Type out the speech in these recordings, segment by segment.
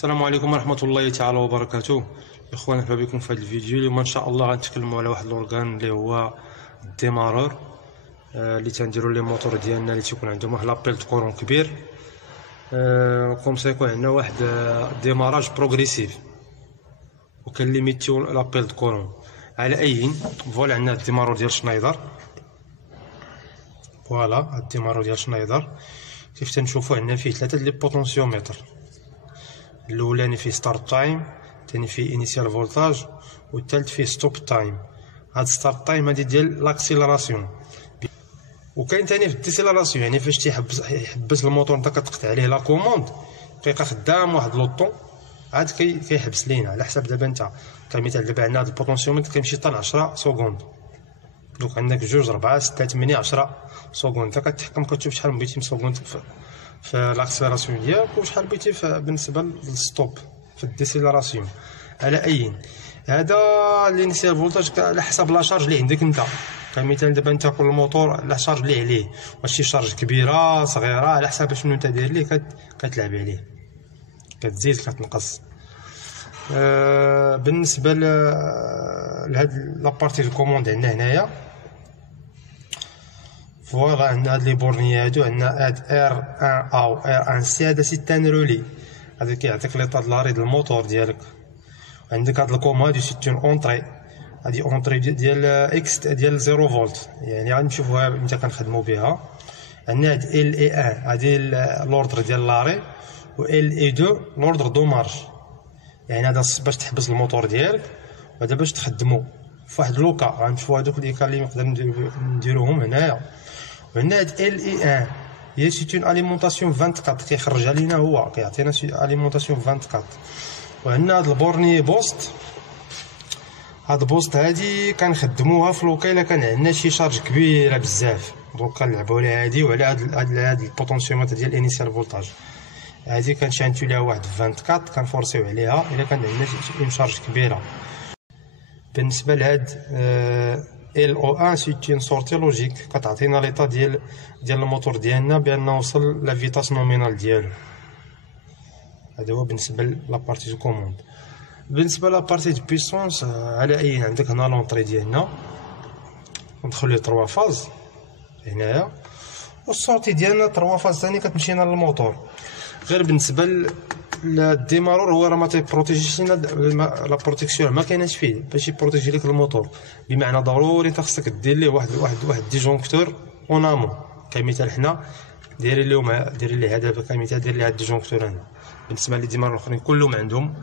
السلام عليكم ورحمة الله تعالى وبركاته. اخوان، مرحبا بكم في هذا الفيديو. اليوم ان شاء الله غنتكلموا على واحد الاورغان اللي هو الديمارور، اللي تنديروا لي موتور ديالنا اللي تيكون عندهم واحد لابيل دو كورون كبير. كوم سيكون عندنا واحد ديماراج بروغريسيف وكنليميتيو لابيل دو كورون على اي. فوالا عندنا الديمارور ديال شنايدر. فوالا الديمارور ديال شنايدر كيف تنشوفوا عندنا فيه ثلاثه لي بوتونسيومتر. الاولاني فيه ستارت تايم، الثاني فيه انيسيال فولتاج، والثالث فيه ستوب تايم. هاد ستارت تايم هادي ديال لاكسيلاراسيون، وكاين ثاني في الديسيلاراسيون، يعني فاش يحبس الموتور انت كتقطع عليه لا كوموند بقى خدام واحد لوطون عاد كيحبس لينا على حساب. دابا انت كمثال دابا عندنا هاد البوتونسيومتر كيمشي حتى ل 10 سكوند، دوك عندك 2 4 6 8 10 سكوند. انت كتحكم كتشوف شحال بغيتي سكوند في لاكسيلاراسيون ديالك وشحال بغيتي بالنسبه للستوب في الديسيلاراسيون على اي. هذا الانيسيال فولتاج على حسب لا شارج اللي عندك انت. كمثال دابا انت كل موتور على شارج اللي عليه، واش شي شارج كبيره صغيره على حسب شنو انت داير ليه كتلعب عليه، كتزيد كتنقص. بالنسبه لهاد لابارتي دو كوموند عندنا هنايا، فوالا عندنا هاد لي بورني هادو. عندنا هاد R1A و R1C، هذا سيتان رولي، هذا كيعطيك ليطا د لاري ديال الموتور ديالك. عندك هاد الكوم هادي سيتون اونطري، هادي اونطري ديال اكس ديال 0 فولت، يعني غنشوفوها متى كنخدمو بها. عندنا هاد LA1 هادي لوردر ديال لاري، و LA2 لوردر دو مارش، يعني هذا باش تحبس الموتور ديالك، وهذا باش تخدمو فواحد لوكا. غنشوفو هادوك لي كان اللي نقدر نديروهم هنايا. وعندنا هاد LA1 هي سيتون اليمونطاسيون 24، كيخرجها لينا هو، كيعطينا اليمونطاسيون 24. وعندنا هاد البورني بوست، هاد بوست هادي كنخدموها في لوكا الا كان عندنا شي شارج كبيره بزاف، دونك كنلعبوا على هادي وعلى هاد البوتونسيومتر ديال الانيسيال فولتاج. هادي كنشانتيو ليها واحد 24 كنفورسيو عليها الا كان عندنا شي شارج كبيره. بالنسبه لهاد LO1 سيتين سورتي لوجيك، كتعطينا ليطا ديال الموتور ديالنا بان وصل لا فيتاس نومينال ديالو. هذا هو بالنسبه لابارتي دو كوموند. بالنسبه لابارتي دو بيسونس على اي، عندك هنا لونطري ديالنا، ندخلو ليه 3 فاز هنايا، والسورتي ديالنا 3 فاز ثاني كتمشينا للموتور. غير بالنسبه للديمارور هو راه ما تيبروتيجيش لينا، لا بروتيكسيون ما كايناش فيه باش يبروتيجي لك الموتور، بمعنى ضروري انت خصك دير ليه واحد ديجونكتور اون امون. كمثال حنا دايرين ليه هذا، كمثال داير ليه هاد الديجونكتور هنا. بالنسبه للديمارور الاخرين كلهم عندهم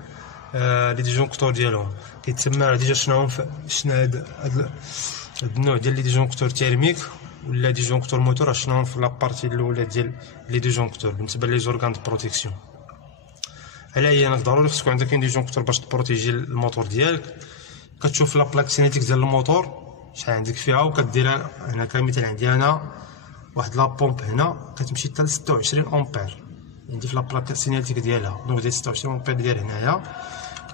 لي ديجونكتور ديالهم، كيتسمى ديجا شنو هاد النوع ديال لي ديجونكتور تيرميك ولا ديجونكتور موتور، شنو في لابارتي الاولى ديال لي ديجونكتور بالنسبه لي زورغان دو بروتيكسيون. على هي انك ضروري خصك عندك ديجونكتور باش تبروتيجي الموتور ديالك. كتشوف لا بلاك سينيتيك ديال الموتور شحال عندك فيها، وكديرها هنا. كمثال عندي انا واحد لا بومب هنا كتمشي حتى ل 26 امبير، عندي في لا بلاك سينيتيك ديالها، دونك ديال 26 امبير ديال هنايا.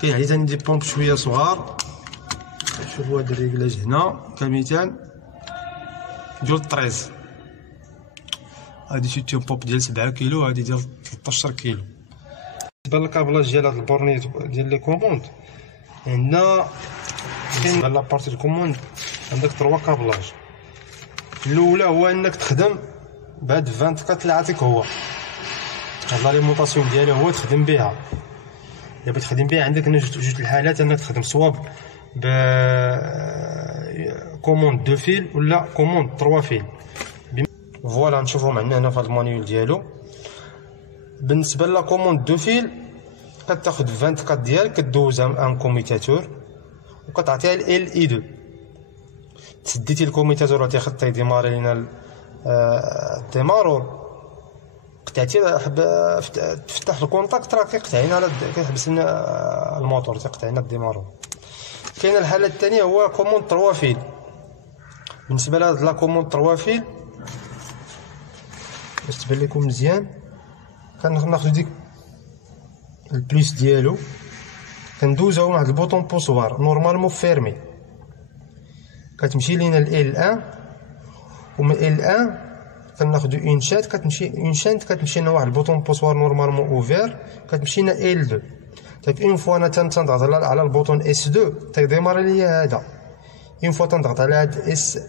كاين عندي ثاني دي بومب شويه صغار، شوفوا هاد الريكلاج هنا كمثال ديال 13، هادي شي بومب ديال 7 كيلو، هادي ديال 13 كيلو. بالنسبه للكابلاج ديال هاد البورني ديال لي كوموند، عندنا بالنسبه لابارتي دو كوموند عندك 3 كابلاج. الاولى هو انك تخدم بهاد 24 اللي عطيك هو، هاد لاليمونطاسيون ديالو هو تخدم بها. الا بغيت تخدم بها عندك جوج الحالات، انك تخدم سوا ب كوموند 2 فيل ولا كوموند 3 فيل. فوالا نشوفهم عندنا هنا في هاد المانيول ديالو. بالنسبه لا كوموند 2 فيل كتاخد 24 ديالك، كدوزها ان كوميتاتور وكتعطيها ال LE2. تسديتي الكوميتاتور تيخط يديماري لينا الديمارور، قطعتي تفتح الكونتاكت راه كيقطع لنا كيحبس لنا الموتور، تيقطع لنا الديمارور. كاينه الحاله الثانيه هو كوموند 3 فيل. بالنسبه لهاد لا كوموند 3 فيل باش تبان لكم مزيان، كناخدو ديك البليس ديالو كندوزو واحد البوطون بوسوار نورمالمون فيرمي، كتمشي لينا ال L1، ومن L1 كناخدو اون شات كتمشي اون شانت كتمشي لنا واحد البوطون بوسوار نورمالمون اوفير كتمشي لنا ال2. طيب اون فوا انا تنضغط على البوطون اس2 تيديماري ليا هذا. اون فوا تنضغط على هاد اس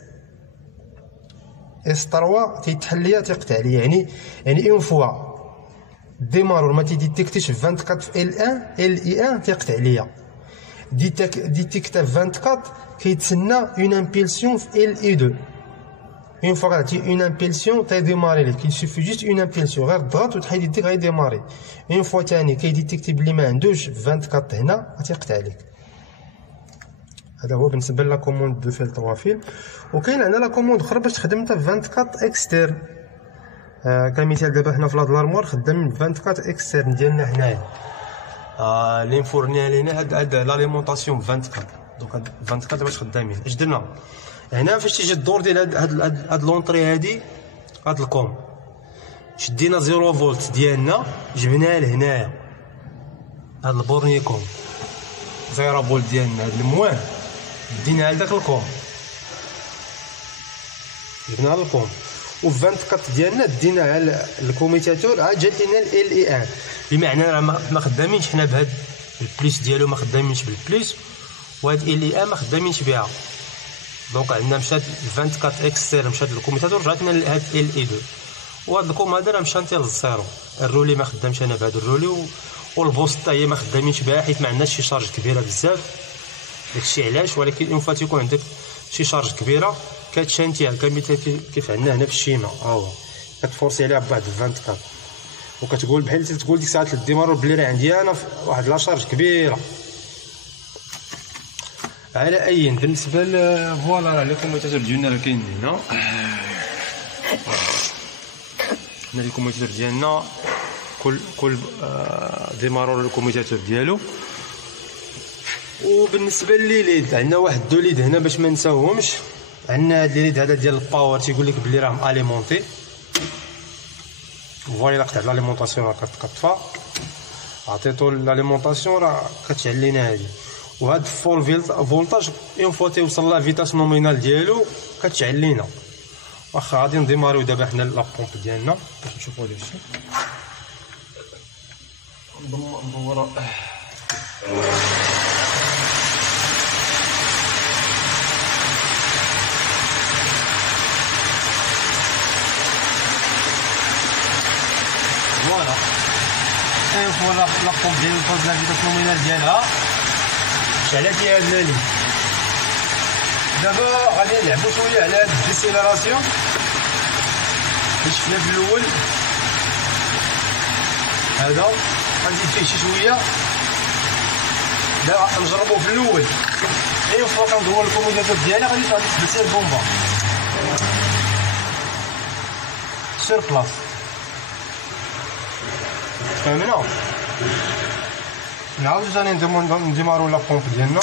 3 تيتحل ليا تيقطع ليا. يعني اون فوا ديمارور ما تيديتيكتيش 24 في ال اي 1 تيقطع ليا. ديتيكتا 24 كيتسنى اون امبيلسيون في ال اي 2. اون فوا عطيتي اون امبيلسيون تيديماري ليك. كيسوفي جوست اون امبيلسيون غير تضغط وتحيد يديك غيديماري. اون فوا تاني كيديتيكتي بلي ما عندوش 24 هنا غتيقطع ليك. هذا هو بالنسبه لا كوموند دو فيل 3 فيل. وكاين عندنا لا كوموند اخرى باش تخدم حتى 24 اكسترن. كمثال دابا حنا في هاد لارموار خدام 24 اكسترن ديالنا حنايا اللي مفورنيها لينا هاد لاليمونطاسيون ب 24. دونك هاد 24 باش خدامين اش درنا هنا فاش تيجي الدور ديال هاد لونطري هادي هاد الكوم شدينا 0 فولت ديالنا جبناه لهنايا هاد البورني كوم 0 فولت ديالنا هاد الموان دينا لداك الكوم جبناها للكوم و 24 ديالنا ديناها الكوميتاتور عاد جات لينا ال اي 1 بمعنى ما خدامينش حنا بهاد البليس ديالو ما خدامينش بالبليس وهاد ال اي 1 ما خدامينش بها. دونك عندنا مشات 24 اكسترن مشات للكوميتاتور رجعت لنا لهاد ال اي 2 وهاد الكوم هذا راه مشى نتا للزيرو. الرولي ما خدامش انا بهاد الرولي والبوست حتى هي ما خدامينش بها حيت ما عندناش شي شارج كبيره بزاف داكشي علاش. ولكن اون فوا تيكون عندك شي شارج كبيره كتشانتيها كمثال كيف عندنا هنا في الشيما ها هو كتفورسي عليها بواحد 24 وكتقول بحال تقول ديك الساعات للديمارور بلي راه عندي انا واحد لا شارج كبيره. على اي بالنسبه فوالا راه لي كوميتاتور ديالنا راه كاينين هنا. هنا لي كوميتاتور ديالنا كل ديمارور الكوميتاتور ديالو. وبالنسبه لليد عندنا واحد دو ليد هنا باش ما نساوهمش. عندنا هاد ليد هذا ديال الباور تيقول لك بلي راه اليمونتي فوالا الا قطعت لاليمونطاسيون راه كتطفى عطيتو لاليمونطاسيون راه كتشعل لينا هادي. وهاد فول فولتاج اون فوا تيوصل لا فيتاس نومينال ديالو كتشعل لينا. واخا غادي نديماريو دابا حنا لا بومب ديالنا باش نشوفو داكشي. ندورو فوالا اون فوا لا بومب ديالو وصلت لا فيتاس نومينال ديالها شعلات ليها هاد لالي. دابا غادي نلعبو شويه على هاد الديسيليراسيون اللي شفنا في الاول. هذا غنزيد فيه شي شويه دابا نجربو في الاول. اون فوا كندور الكوميتاتور ديالي غادي تحبس لي البومبا سير بلاص. فهمنا نعاودو ثاني نديمارو لا بومب ديالنا.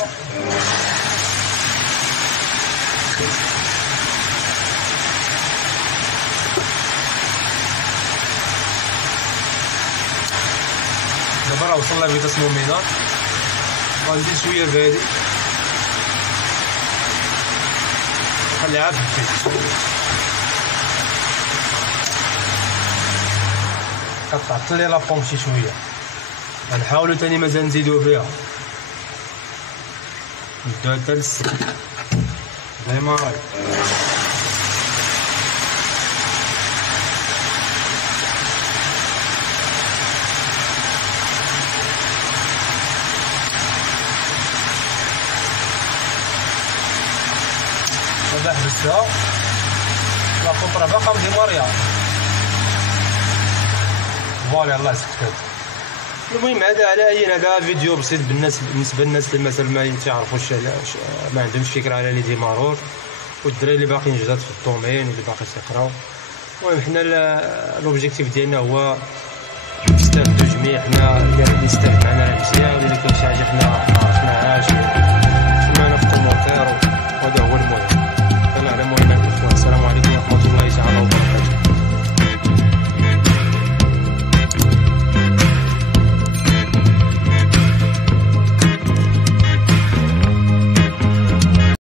دابا راه وصل لا فيتاس نومينال غنزيد شويه بهادي خليها بفيت كتعطل لي لا بومب شي شويه. غنحاولو تاني مازال نزيدو فيها نبداو حتى للسبت ديماراي. دابا حبستها لا بومب راه باقا مديماريا فوالا الله سكتات. المهم هذا على اي هذا فيديو بسيط بالنسبه للناس اللي مثلا ما تعرفوش ما عندهمش فكره على لي ديمارور والدراري اللي باقيين جداد في الدومين واللي باقي تيقراو. المهم حنا لوبجيكتيف ديالنا هو نستافدو جميع حنا اللي غادي يستافد معنا مزيان واللي كاين شي حاجه حنا ما عرفناهاش سمعنا في الكومونتير وهذا هو المهم.